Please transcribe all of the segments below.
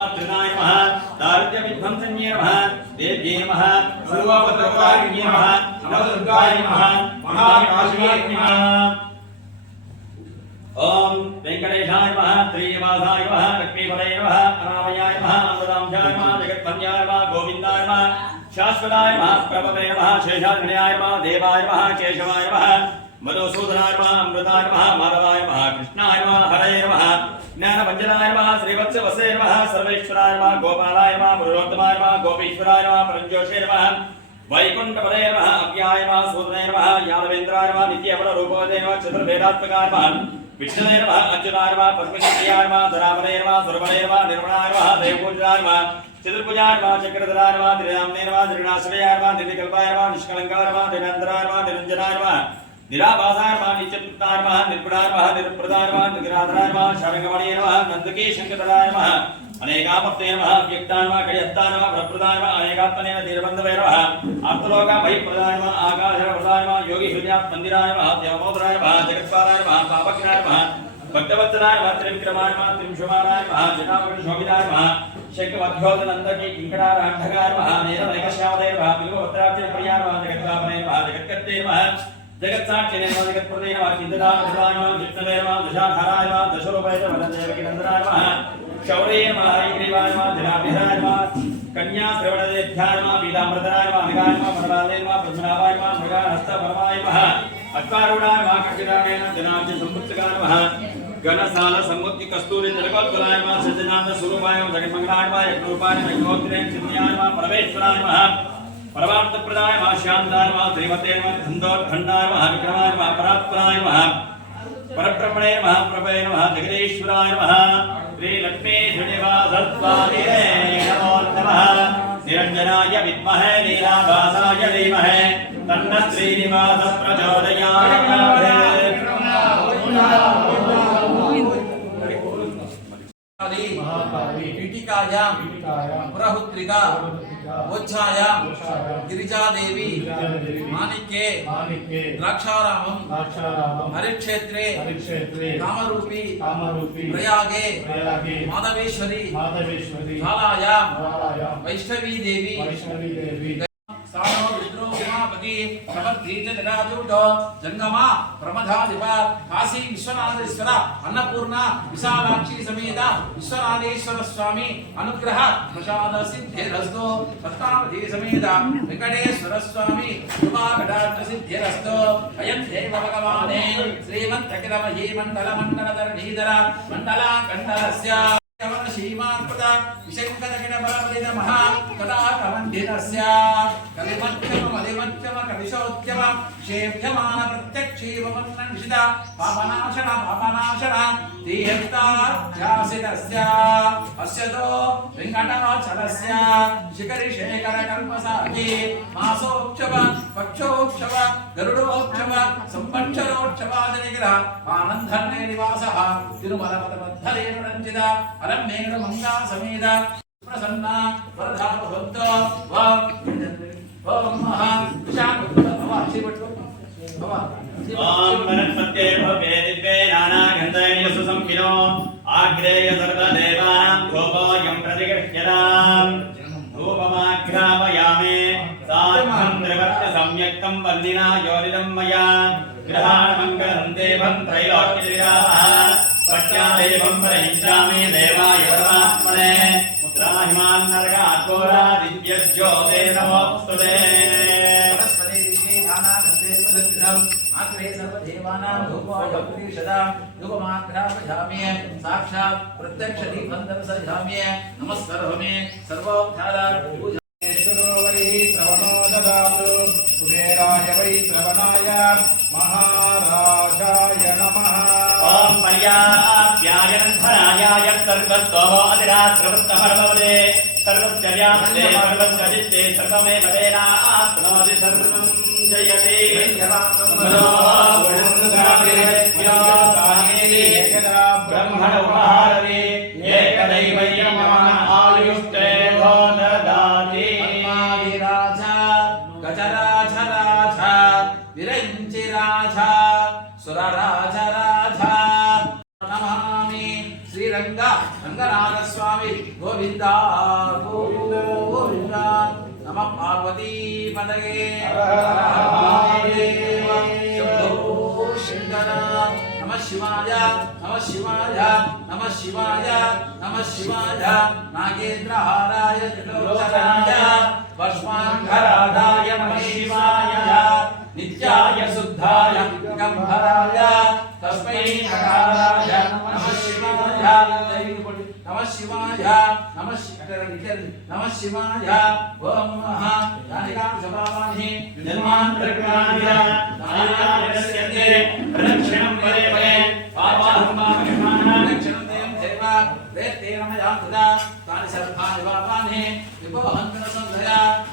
त्रिनाय नमः दारिद्र्य विध्वंसन्ये नमः देव्ये नमः सर्वपत्रकारिण्ये नमः नवदुर्गाय नमः महाकाशिये नमः ओम वेंकटेशाय नमः श्रीनिवासाय नमः लक्ष्मीपतये नमः अनामयाय नमः अमृतांशाय नमः जगत्पन्याय नमः गोविन्दाय नमः शाश्वताय नमः प्रभवे नमः शेषाद्रियाय नमः देवाय नमः केशवाय नमः मधुसूदनाय नमः अमृताय नमः माधवाय नमः कृष्णाय नमः हरये नमः ज्ञानभञ्जनाय नमः श्रीवत्सवसे नमः सर्वेश्वराय नमः गोपालाय नमः पुरुषोत्तमाय नमः गोपीश्वराय नमः परञ्जोषे नमः वैकुण्ठपदये नमः अव्याय नमः सूदने नमः यादवेन्द्राय नमः नित्यफलरूपोदये नमः चतुर्वेदात्मकाय नमः विष्णवे नमः अच्युताय नमः पद्मश्रियाय नमः धरामणे नमः सुरवणे नमः निर्मणाय नमः देवपूजाय नमः चतुर्भुजाय नमः चक्रधराय नमः त्रिनाम्ने नमः त्रिनाश्रयाय नमः निर्विकल्पाय नमः निष्कलङ्काय नमः निरन्तराय नमः निरञ्जनाय नमः निराभासाय नमः नित्यतृप्ताय नमः निर्गुणाय नमः निरुप्रदाय नमः निराधराय नमः शारङ्गमणये नमः नन्दके शङ्करदाय नमः अनेकापत्ते नमः व्यक्ताय नमः कयत्ताय नमः वरप्रदाय नमः अनेकात्मनेन दीर्घबन्धवे नमः आप्तलोकामहिप्रदाय नमः आकाशप्रदाय नमः योगी हृदयात्मन्दिराय नमः देवमोदराय नमः जगत्पालाय नमः पापज्ञाय नमः भक्तवत्सलाय नमः त्रिविक्रमाय नमः त्रिंशुमानाय नमः जटामणिशोभिताय नमः शङ्खवध्योतनन्दकी किङ्कणाराढकाय नमः नीलमेघश्यामदे नमः बिल्वपत्रार्चनप्रियाय नमः जगत्पावने नमः जगत्कर्ते नमः जगत्साक्षिणे नमः जगत्प्रदे नमः चिन्तनामृताय नमः चित्तवे नमः दशाधाराय नमः दशरूपाय नमः देवकीनन्दनाय नमः शौर्ये नमः हरिग्रीवाय नमः धनाभिराय नमः कन्याश्रवणदेभ्याय नमः पीताम्बरधराय नमः अनगाय नमः मनराले नमः पद्मनाभाय नमः मृगाहस्तपरमाय नमः अक्कारूढाय नमः कक्षिदाय नमः जनाब्ज संपुत्सकाय नमः गणसाल समुद्रि कस्तूरी तिलकोत्पलाय नमः सज्जनाथ स्वरूपाय नमः जगन्मंगलाय नमः यज्ञरूपाय नमः यज्ञोत्तरे चिन्मयाय नमः परमेश्वराय नमः परमार्थप्रदाय नमः शान्ताय नमः श्रीमते नमः धन्दोत्खण्डाय नमः विक्रमाय नमः परात्पराय नमः परब्रह्मणे नमः प्रभवे नमः जगदीश्वराय नमः श्रीलक्ष्मी श्रीनिवासत्वादिने नमो नमः निरञ्जनाय विद्महे नीलाभासाय धीमहि तन्नः श्रीनिवास प्रचोदयात् पीठिकायां पुरहुत्रिका वोच्छायां गिरिजादेवी माणिक्ये द्राक्षारामं हरिक्षेत्रे कामरूपी प्रयागे माधवेश्वरी ज्वालायां वैष्णवी देवी सानो विष्णु उमापति समर्थीत जटाजूटो जंगमा प्रमदाधिप काशी विश्वनाथेश्वर अन्नपूर्णा विशालाक्षी समेत विश्वनाथेश्वर स्वामी अनुग्रह प्रसाद सिद्धिरस्तो सप्तावधि समेत वेंकटेश्वर स्वामी कृपा कटाक्ष सिद्धिरस्तो अयं देव भगवाने श्रीमन्तकिरमही मंडल मंडलधरणीधर मंडलाकण्डलस्य श्रीमात्पद विशंकरकिरबलपति नमः कदाकमण्डितस्य कलिमध्यम कलिशोद्यम क्षेभ्यमान प्रत्यक्षीवमन्ननिषित पापनाशन तीर्थाध्यासितस्य अस्य तो वेङ्कटाचलस्य शिखरिशेखरकल्पसाखी मासोक्षव पक्षोक्षव गरुडोक्षव संवत्सरोक्षवादिनिग्रह आनन्दर्णे निवासः तिरुमलपदमद्धलेनुरञ्जित अलम्मेनु मंगा समेत प्रसन्ना वरदा भवन्तो ओम महा ओम वनस्पत्ये भव्ये दिव्ये नानागन्धैः सुसंहिनो आग्रेय सर्वदेवानां धूपोऽयं प्रतिगृह्यताम् धूपमाघ्रापयामि साध्वं त्रिवर्ष सम्यक्तं वन्दिना योनिदं मया गृहाणमङ्गलं देवं त्रैलोक्यविराः पश्चादेवं प्रयुञ्जामि देवाय परमात्मने मुद्राहिमान् नरकाद्घोरा दिव्यज्योते नमोऽस्तुते धूपमाघ्रापयामि साक्षात् प्रत्यक्ष दीपं दर्शयामि नमस्करोमि सर्वोपचार पूजनेश्वरो वै श्रवणो ददातु कुबेराय वै श्रवणाय महाराजाय नमः ओम पर्याप्यायनं धनायाय सर्वतोऽधिरात्रवत्तमर्भवते सर्वस्य व्याप्ते सर्वस्य जित्ते सर्वमेव तेनाप्नोति सर्वं जयते ब्रह्मण उपहारवे एकदैवयम् आयुष्टे ददाति आदिराजा गजराज विरञ्चिराजा सुरराज नमामि श्रीरंग రంగనాథ స్వామి గోవింద గోవింద నమ పార్వతీ పదగే శంకర నమ శివాయ నమ శివాయ నమ శివాయ నమ శివాయ నాగేంద్రహారాయ త్రిలోచనాయ భస్మాంకరాదాయ నమ శివాయ నిత్యాయ శుద్ధాయ దిగంబరాయ తస్మై నకారాయ నమ శివాయ నమ శివాయ నమ శివాయ ఓం నమః యానికాం సభావాని నిర్మాణ ప్రజ్ఞాయ నారాయణస్యంతే ప్రదక్షిణం వరే వరే పాపాహం పాపకర్మాణ ప్రదక్షిణం దేవం దేవ వేత్తే నమయా తదా తాని సర్వాణి పాపాని విభవహంకర సంధయ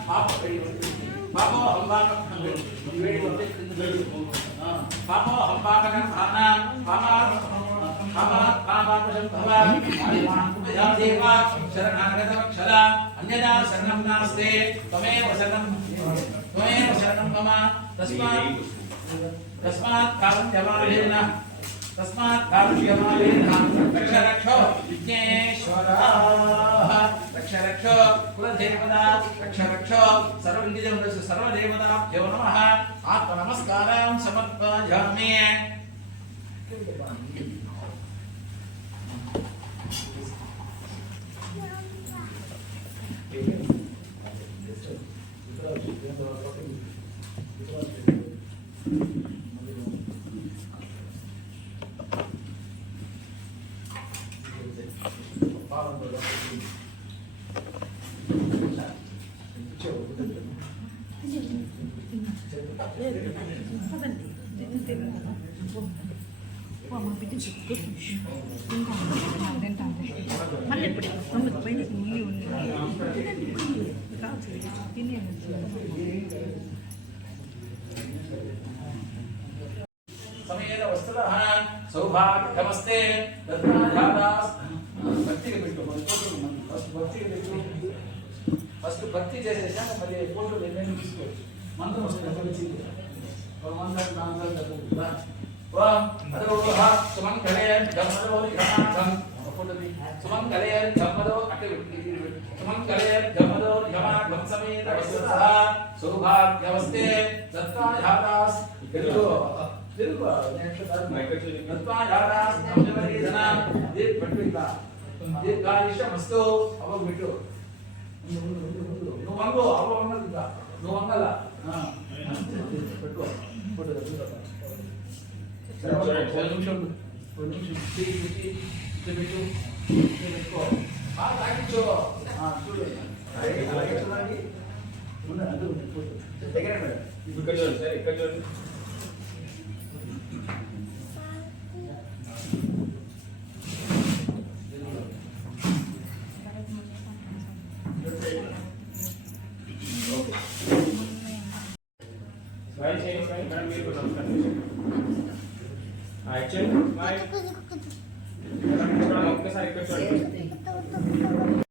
పాపోహం పాపోహం పాపకర్మాణ శరణాగతవక్షర అన్యదా శరణం నాస్తే త్వమేవ శరణం మమ తస్మాత్ కారుణ్యమావేన రక్ష రక్షో విఘ్నేశ్వర రక్ష రక్షో కులదేవత రక్ష రక్షో సర్వదేవతాభ్యో నమః ఆత్మ నమస్కారం సమర్పయామి. మళ్ళీ ఇప్పుడు రెండు పైన ఉల్లి ఉంది తినే సమేత వస్త్ర సౌభాగ్యమస్తే దత్తాదాస్ భక్తికి పెట్టు భక్తికి పెట్టు ఫస్ట్ భక్తి చేసేసాక మళ్ళీ ఫోటోలు ఎన్నైనా తీసుకోవచ్చు. మంత్రం వస్తుంది సుమంగళే జమదో యమాధం ఫోటోది సుమంగళే జమదో అటే సుమంగళే జమదో యమాధం సమేత వస్త్ర సౌభాగ్యమస్తే దత్తాదాస్ తెలుగు దీర్ఘాయుష్యమస్తు అవ బిట్టు నువ్వు వంగు అవ వంగ నువ్వు వంగల పెట్టు పెట్టుకో తాగించు చూడు ఇక్కడ చూడండి సార్, ఇక్కడ చూడండి. స్మైల్ చేయండి, స్మైల్. మేడం మీరు కూడా నమస్కారం చేయండి. Action smile. మేడం ఒక్కసారి ఇక్కడ చూడండి.